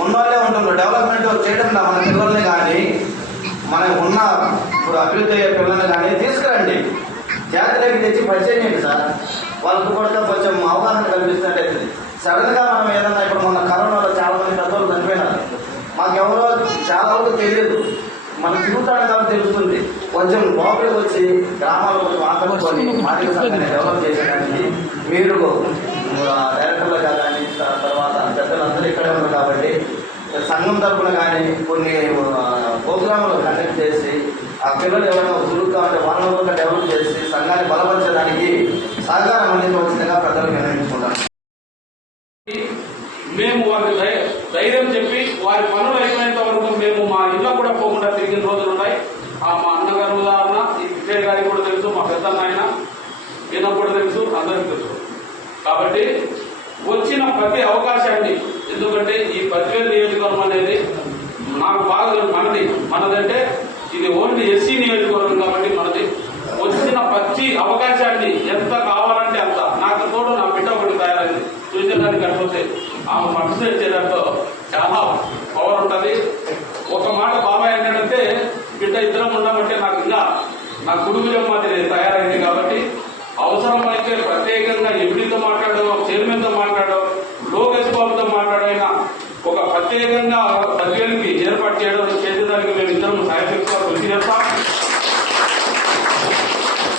ఉన్నోళ్ళే ఉంటుంది. డెవలప్మెంట్ చేయడం మన పిల్లల్ని కానీ మన ఉన్న ఇప్పుడు అభివృద్ధి అయ్యే పిల్లల్ని కానీ తీసుకురండి, జాతరకి తెచ్చి పరిచయం చేయండి సార్. వాళ్ళకు కూడా కొంచెం అవగాహన కల్పిస్తున్నట్టయితే సడన్ గా మనం ఏదన్నా ఇప్పుడు మొన్న కరోనాలో చాలా మంది పెద్దలు చనిపోయినారు, మాకెవరో చాలా వరకు తెలియదు, మనం తిరుగుతాడు కాబట్టి తెలుస్తుంది. కొంచెం లోపలికి వచ్చి గ్రామాలు కొంచెం ఆకర్షుకొని మాదిగ సంఘాన్ని డెవలప్ చేసేదానికి మీరు డైరెక్టర్లుగా కానీ తర్వాత పెద్దలందరూ ఇక్కడే ఉన్నారు కాబట్టి సంఘం తరఫున కానీ కొన్ని ప్రోగ్రాములు కండక్ట్ చేసి ఆ పిల్లలు ఎవరైనా చురుగ్గా ఉంటే వాళ్ళని కూడా డెవలప్ చేసి సంఘాన్ని బలపరచడానికి సహకారం అందించవలసిందిగా ప్రజలకు నిర్ణయించుకుంటాం. మేము వారికి ధైర్యం చెప్పి వారి పనులు అయిపోయేంత వరకు మేము మా ఇళ్ళ కూడా పోకుండా తిరిగిన రోజులు ఉన్నాయి. మా అన్నగారు ఉదాహరణ ఈ విజయ్ గారికి కూడా తెలుసు, మా పెద్ద ఆయన ఈయన కూడా తెలుసు, అందరికీ తెలుసు. కాబట్టి వచ్చిన ప్రతి అవకాశాన్ని, ఎందుకంటే ఈ 10,000 నియోజకవర్గం అనేది నాకు బాగా మనదంటే ఇది ఓన్లీ ఎస్సీ నియోజకవర్గం కాబట్టి మనది. వచ్చిన ప్రతి అవకాశాన్ని ఎంత కావాలంటే అంత, నాకు తోడు నా బిడ్డ ఒకటి తయారైంది చూసేదానికి కనిపోతే ఆమె మనసు వచ్చేదాంట్లో చాలా పవర్ ఉంటుంది. ఒక మాట బాబాయ్ అన్నాడంటే బిడ్డ ఇద్దరం ఉన్నామంటే నాకు ఇంకా నా కుడుగులం మాదిరి తయారైంది. కాబట్టి అవసరమైతే ప్రత్యేకంగా ఎంపీతో మాట్లాడో, చైర్మన్తో మాట్లాడో, లోకేష్ బాబుతో మాట్లాడైనా ఒక ప్రత్యేకంగా 10,000కి ఏర్పాటు చేయడం చేసేదానికి మేము ఇద్దరం సాయశక్తులు కృషి చేస్తాం.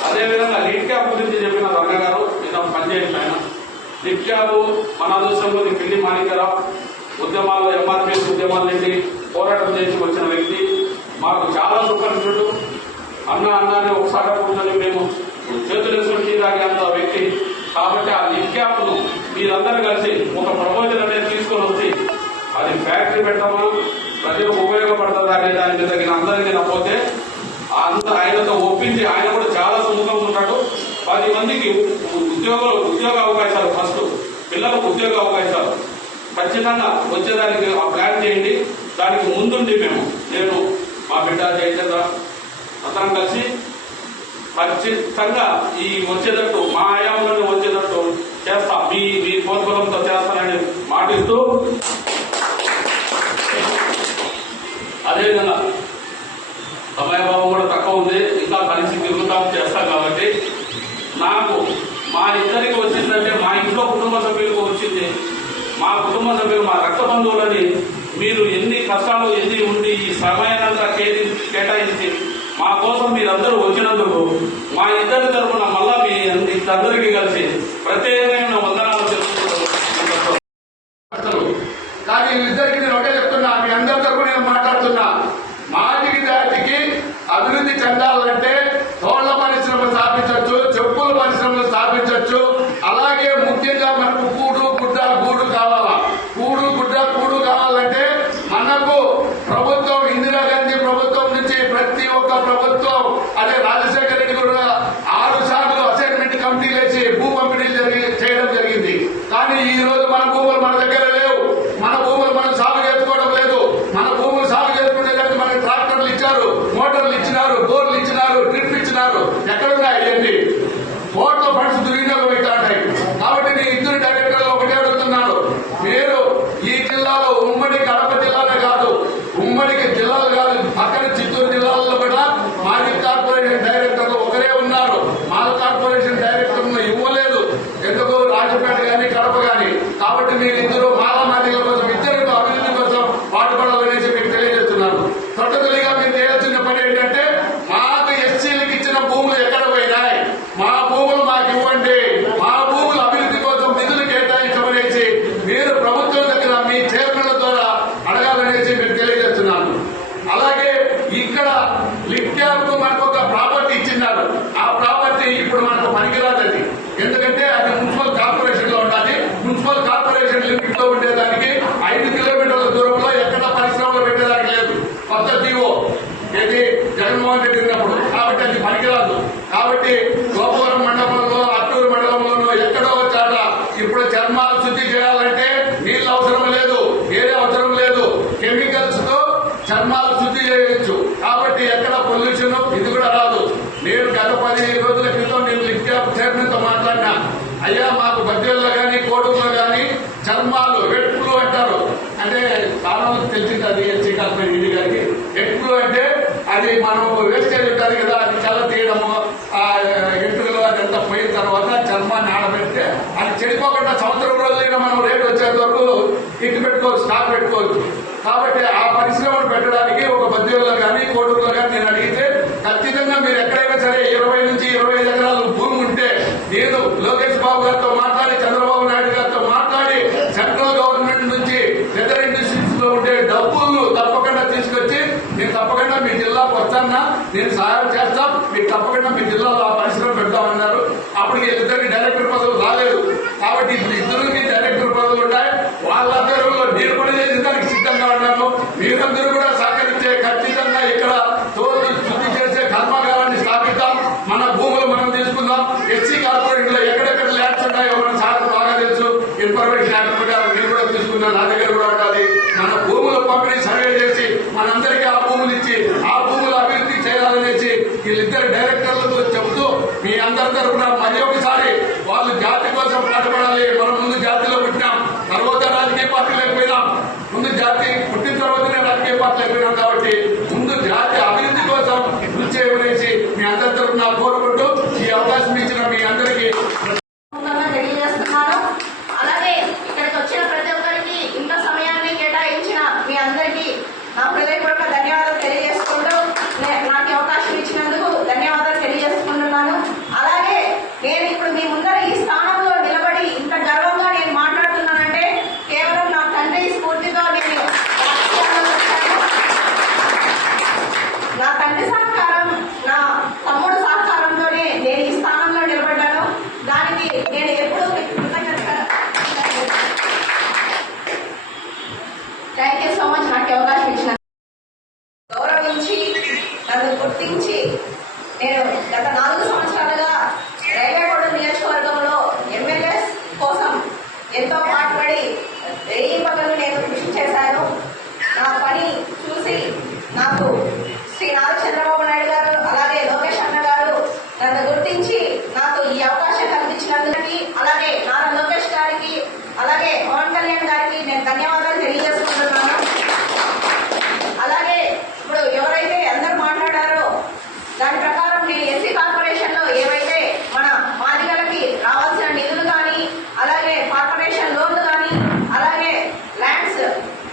అదేవిధంగా లిట్ క్యాప్ గురించి చెప్పిన రంగ గారు నేను పనిచేసిన ఆయన లిట్ క్యాప్ మన అదృష్టంలో పిల్లి మాణిక్యరావు ఉద్యమాల్లో ఎంఆర్పీఎస్ ఉద్యమాల నుండి పోరాటం చేసి వచ్చిన వ్యక్తి. మాకు చాలా సుపరిచితుడు. అన్నానే ఒకసారి కూర్చొని మేము చేతులు వేసుకొని తాగేంత వ్యక్తి. కాబట్టి ఆ లిఫ్ట్ క్యాప్ను మీరందరూ కలిసి ఒక ప్రపోజల్ అనేది తీసుకొని వచ్చి అది ఫ్యాక్టరీ పెట్టమా, ప్రజలకు ఉపయోగపడుతుంది అనే దాని మీద అందరికీ నమ్మకపోతే ఆయనతో ఒప్పించి, ఆయన కూడా చాలా సుముఖంగా ఉంటాడు. 10 మందికి ఉద్యోగ అవకాశాలు, ఫస్ట్ పిల్లలకు ఉద్యోగ అవకాశాలు ఖచ్చితంగా వచ్చేదానికి ఆ ప్లాన్ చేయండి. దానికి ముందుండి నేను మా బిడ్డ జయచంద్ర అందరం కలిసి ఖచ్చితంగా ఈ వచ్చేటట్టు మా ఆయామంలో వచ్చేటట్టు చేస్తా. మీ ప్రోత్బలంతో చేస్తానని మాటిస్తూ, అదేవిధంగా సమయభావం కూడా తక్కువ ఉంది, ఇంకా కలిసి తిరుగుతాం చేస్తాం. కాబట్టి నాకు మా ఇద్దరికి వచ్చిందంటే మా ఇంట్లో కుటుంబ సభ్యులకు వచ్చింది. మా కుటుంబ సభ్యులు, మా రక్త బంధువులని మీరు ఎన్ని కష్టాలు ఎన్ని ఉండి ఈ సమయాన్నంతా కేటాయించి మా కోసం మీరందరూ వచ్చినందుకు మా ఇద్దరి తరఫున మళ్ళా మీ అందరికీ కలిసి ప్రత్యేకమైన వందనాలు తెలుపుతున్నాను. కానీ వీళ్ళిద్దరికి నేను ఒకటే చెప్తున్నా, మీ అందరి తరఫున నేను మాట్లాడుతున్నా. మాదిగ జాతికి అభివృద్ధి చెందాలంటే తోళ్ల పరిశ్రమలు స్థాపించవచ్చు, చెప్పుల పరిశ్రమలు స్థాపించవచ్చు. అలాగే ముఖ్యంగా మనకు కూడు గుడ్డ గూడు కావాలా. కూడు కావాలంటే మనకు ప్రభుత్వం, ఇందిరాగాంధీ ప్రభుత్వం నుంచి ప్రతి ఒక్క ప్రభుత్వం, అదే రాజశేఖర రెడ్డి కూడా 6 సార్లు అసైన్మెంట్ కమిటీలు వేసి భూ పంపిణీలు చేయడం జరిగింది. కానీ ఈ రోజు మన భూములు మన దగ్గర లేవు. మన భూములు మనం సాగు చేసుకోవడం లేదు. మన భూములు సాగు చేసుకునేదానికి మనకి ట్రాక్టర్లు ఇచ్చారు, మోటార్లు ఇచ్చినారు, బోర్లు ఇచ్చినారు, డ్రిప్ ఇచ్చినారు. ఎక్కడున్నాయి ఇవన్నీ? కోట్ల ఫండ్స్ దుర్వినియోగం అవుతాయి. కాబట్టి నేను ఇద్దరు డైరెక్టర్లు ఒకటే అడుగుతున్నాను. మీరు ఈ జిల్లాలో ఉమ్మడి కడప జిల్లానే కాదు, ఉమ్మడి జిల్లాలు కాదు, పక్కన చిత్తూరు జిల్లాలో కూడా మాజీ కార్పొరేషన్ డైరెక్టర్లు ఒకరే ఉన్నారు. మాల కార్పొరేషన్ డైరెక్టర్లు ఇవ్వలేదు ఎందుకు, రాజపేట కానీ కడప కానీ. కాబట్టి మీరు ఇద్దరు మాదిగల కోసం, ఇద్దరు అభివృద్ధి కోసం పాటుపడాలనేసి మీకు తెలియజేస్తున్నాను. తొట్టతొలిగా మీరు చేయాల్సిన పని ఏంటంటే, మాకు ఎస్సీలకు ఇచ్చిన భూములు ఎక్కడ పోయినాయి, మా భూములు మాకు ఇవ్వండి, మా భూములు అభివృద్ధి కోసం నిధులు కేటాయించమనేసి మీరు ప్రభుత్వం దగ్గర మీ చైర్మన్ల ద్వారా అడగాలనేసి మీరు తెలియజేస్తున్నాను. అలాగే ఇక్కడ లిఫ్ట్ క్యాప్ మనకు ఒక ప్రాపర్టీ ఇచ్చినారు. ఆ ప్రాపర్టీ ఇప్పుడు మనకు పనికిరాదది. ఎందుకంటే అది మున్సిపల్ కార్పొరేషన్ లో ఉండాలి. మున్సిపల్ కార్పొరేషన్ లిమిట్ లో ఉండేదానికి 5 కిలోమీటర్ల దూరంలో ఎక్కడ పరిశ్రమలు పెట్టేదానికి లేదు. కొత్త జీవో ఇది జగన్మోహన్ రెడ్డి ఉన్నప్పుడు. కాబట్టి అది పనికిరాదు. కాబట్టి గోపురం మండలంలో, అట్టూరు మండలంలోనూ ఎక్కడో చాట ఇప్పుడు చర్మాలు శుద్ధి చేయాలంటే నీళ్ళు అవసరం లేదు, ఏరే అవసరం లేదు, కెమికల్స్ తో చర్మాలు శుద్ధి చేయవచ్చు. కాబట్టి ఎక్కడ పొల్యూషన్ ఇది కూడా రాదు. నేను గత 15 రోజుల క్రితం నేను లిఫ్ట్ క్యాప్ చైర్మన్ తో మాట్లాడినా. అయ్యా, మాకు బద్దెల్లో కానీ కోడులో కానీ చర్మాలు వెట్లు అంటారు. అంటే చాలా తెలిసింది అది ఎస్సీ కార్పొరేషన్ ఇంటి గారికి. ఎట్లు అంటే అది మనం వేస్టేజ్ ఉంటుంది కదా, అది చల్ల తీయడము, ఎంటుకలు అదంతా పోయిన తర్వాత చర్మాన్ని ఆడబెడితే అది చెడిపోకుండా సంవత్సరం రోజులైనా మనం రేటు వచ్చేంత వరకు ఇటు పెట్టుకోవచ్చు, స్టాక్ పెట్టుకోవచ్చు. కాబట్టి ఆ పరిశ్రమను పెట్టడానికి ఒక బద్దెల్లో కానీ కోడూరులో కానీ నేను అడిగితే ఖచ్చితంగా మీరు ఎక్కడైనా సరే 20 నుంచి 25 ఎకరాలు భూమి ఉంటే నేను లోకేష్ బాబు గారితో మాట్లాడి, చంద్రబాబు నాయుడు గారితో మాట్లాడి, సెంట్రల్ గవర్నమెంట్ నుంచి లెదర్ ఇండస్ట్రీస్ లో ఉండే డబ్బులు తప్పకుండా తీసుకొచ్చి నేను తప్పకుండా మీ జిల్లాకు వచ్చానా, నేను సహాయం చేస్తాం, మీకు తప్పకుండా మీ జిల్లాలో ఆ పరిశ్రమ పెడతామన్నారు. అప్పటికి ఇద్దరికి డైరెక్టర్ పదవులు రాలేదు. కాబట్టి ఇప్పుడు ఇద్దరికి డైరెక్టర్ పదవులు ఉన్నాయి. వాళ్ళందరూ నేను కూడా చేసేదానికి సిద్ధంగా ఉన్నాను. మీరందరూ కూడా సహకరిస్తే ఖచ్చితంగా ఇక్కడ తోలు శుద్ధి చేసే కర్మాగారాన్ని స్థాపిద్దాం. మన భూములు మనం తీసుకుందాం. ఎస్సీ కార్పొరేషన్ లో ఎక్కడెక్కడ ల్యాండ్స్ ఉన్నాయో మన సార్ బాగా తెలుసు. ఇన్ఫర్మేషన్ యాక్ట్ ప్రకారం నేను కూడా తీసుకున్నాను, నా దగ్గర కూడా ఉంటుంది. మన భూములు పంపిణీ సర్వే చేసి మనందరికీ ఆ భూములు ఇచ్చి ఆ భూములు అభివృద్ధి చేయాలనేసి వీళ్ళిద్దరు డైరెక్టర్లతో చెబుతూ మీ అందరి తరఫున మరి ఒకసారి వాళ్ళు జాతి కోసం పాటుపడాలి. మనం ముందు జాతిలో పుట్టినాం, తర్వాత రాజకీయ పార్టీలు అయిపోయినాం. ముందు జాతి పుట్టిన తర్వాతనే రాజకీయ పార్టీలు అయిపోయినాం. కాబట్టి ముందు జాతి అభివృద్ధి కోసం కృషి చేయమనేసి మీ అందరి తరఫున కోరుకుంటూ ఈ అవకాశం ఇచ్చిన మీ అందరికీ తెలియజేస్తున్నాను. అలాగే ఇక్కడికి వచ్చిన ప్రతి ఒక్కరికి ఇంత సమయాన్ని కేటాయించిన మీ అందరికీ నా హృదయపూర్వక ధన్యవాదాలు తెలియజేసుకుంటూ నాకు అవకాశం ఇచ్చినందుకు ధన్యవాదాలు తెలియజేసుకుంటున్నాను. అలాగే నేను నన్ను గుర్తించి నేను గత 4 సంవత్సరాలుగా రైల్వేగూడ నియోజకవర్గంలో ఎమ్మెల్యే కోసం ఎంతో పాటుపడి వెయ్యి పగలు నేను కృషి చేశాను. నా పని చూసి నాకు శ్రీ నారా చంద్రబాబు నాయుడు గారు అలాగే లోకేష్ అన్న గారు నన్ను గుర్తించి నాకు ఈ అవకాశం కల్పించినందుకు అలాగే నారా లోకేష్ గారికి అలాగే పవన్ కళ్యాణ్ గారికి నేను ధన్యవాదాలు తెలియజేసుకుంటున్నాను. అలాగే ఇప్పుడు ఎవరైతే అందరూ మాట్లాడారో దాని ప్రకారం నేను ఎస్సీ కార్పొరేషన్ లో ఏవైతే మన మాదిగలకి రావాల్సిన నిధులు కానీ అలాగే కార్పొరేషన్ లోన్లు కానీ అలాగే ల్యాండ్స్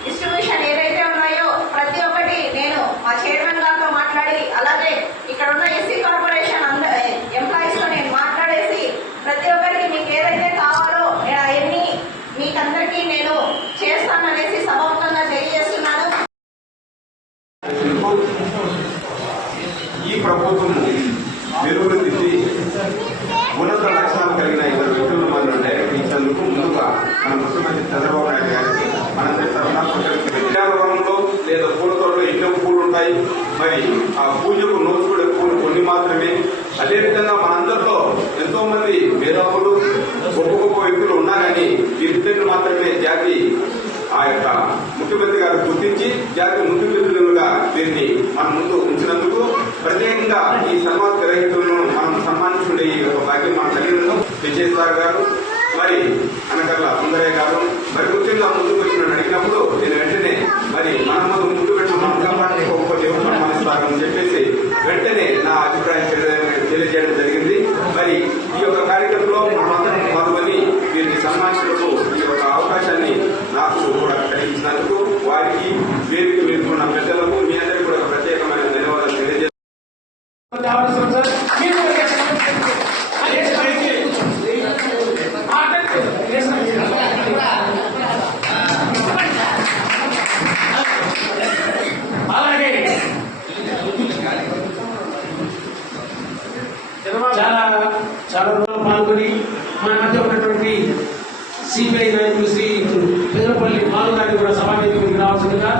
డిస్ట్రిబ్యూషన్ ఏదైతే ఉన్నాయో ప్రతి ఒక్కటి నేను మా చైర్మన్ గారితో మాట్లాడి అలాగే ఇక్కడ ఉన్న ఎస్సీ కార్పొరేషన్ ఎంప్లాయీస్ తో నేను మాట్లాడేసి ప్రతి ఒక్కరికి మీకు ఏదైతే కావాలో నేను అవన్నీ మీకందరికీ నేను చేస్తాననేసి సభాముఖంగా తెలియజేస్తున్నాను. ఈ ప్రభుత్వం వెలుగులు తిప్పి ఉన్నత లక్షణాలు కలిగిన 2 వ్యక్తులను మనం డైరెక్ట్ ఇచ్చేందుకు ముందుగా మన ముఖ్యమంత్రి చంద్రబాబు నాయుడు గారికి మనందరి తరఫున విద్యాభవనంలో లేదా పూల తోటలో ఎన్నో పూలు ఉంటాయి. మరి ఆ పూజకు నోచుకునే పూలు కొన్ని మాత్రమే. అదేవిధంగా మనందరిలో ఎంతో మంది మేధావులు గొప్ప గొప్ప వ్యక్తులు ఉన్నారని వీరిద్దరిని మాత్రమే జాతి ఆ యొక్క ముఖ్యమంత్రి గారు గుర్తించి జాతి ముందు వ్యక్తులుగా వీరిని మన ముందు ఉంచినందుకు ప్రత్యేకంగా ఈ సన్మాన గ్రహీతులను మనం సన్మానించుకునే ఈ యొక్క భాగ్యం మన కలిగిన విజయసార్ గారు మరి అనకర్ల సుందరయ్య గారు మరి ముఖ్యంగా ముందుకు వచ్చిన అడిగినప్పుడు నేను వెంటనే మరి మన ముందు పెట్టుకున్నాం ఒక్కొక్కటి సన్మానిస్తారని చెప్పేసి వెంటనే నా అభిప్రాయం తెలియజేయడం జరిగింది. మరి ఈ యొక్క కార్యక్రమంలో మనమందరం పాల్గొని వీరిని సన్మానించడంలో ఈ యొక్క అవకాశాన్ని నాకు కూడా కలిగించినందుకు వారికి వేదిక మీదుకున్న పెద్దలకు మీ అందరికీ కూడా ప్రత్యేకమైన ధన్యవాదాలు తెలియజేస్తాను. చాలా పాల్గొని మన మధ్య ఉన్నటువంటి సిపిఐ నాయకులు శ్రీ పెదపల్లి మాలు గారిని కూడా సభావేదికకి రావాల్సిందిగా